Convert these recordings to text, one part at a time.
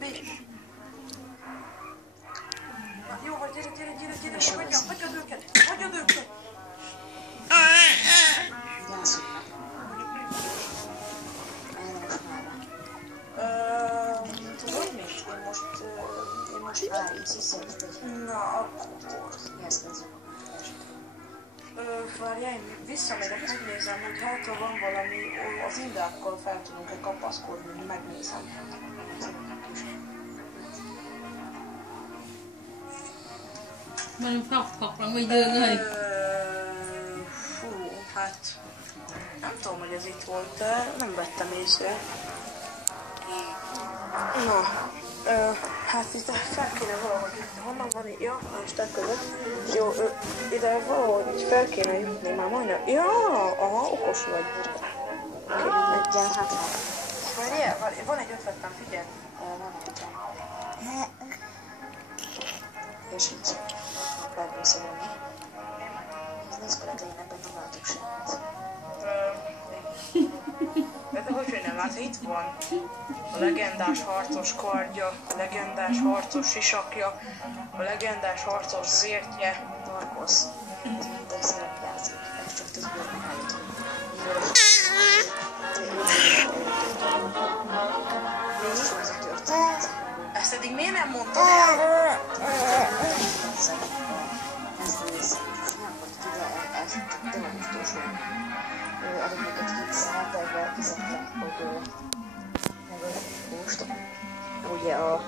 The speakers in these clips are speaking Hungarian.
zombi! Na, jó, vagy gyere, hagyjad őket! Gyászolj meg. Tudod mit? Én most már így hiszek, hogy... Na, akkor... Jelzkezünk. Várjál, én visszamegyek, megnézem, hogy hát ha van valami, az indákkal fel tudunk-e kapaszkodni, megnézem. Mình học là bây giờ người Fú, hát nem tudom, hogy ez itt volt, de nem vettem észre. Na, hát itt fel kéne valahogy, honnan van itt? Ja, most elközött. Jó, ide valahogy fel kéne jutni, már majdnem. Ja, aha, okos vagy. Legyen hát már. Várjál, van egy ötletem, figyelj. Van egy ötletem. És így akár beszélni. Ez nézd bele, tényleg nem látok semmit. De hogy nem lát, itt van a legendás harcos kardja, a legendás harcos sisakja, a legendás harcos vértje. Darkosz. Ez minden szerep játszik. Ez csak közben megállítom. Nincs az a történet. Ezt eddig miért nem mondtad el? Ez néz. Nem volt ki, de ez tényleg utolsó. Előbbeket kiszálltával fizettem, hogy most ugye a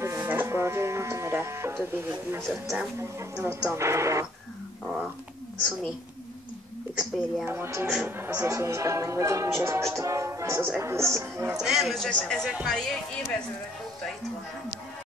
legendás kardjainat, amire több évig gyűjtöttem, eladtam meg a Sony Xperia-mat, és azért ezeket megvegyem, és ez most ez az egész helyet... Nem, ezek már évezredek óta itt van.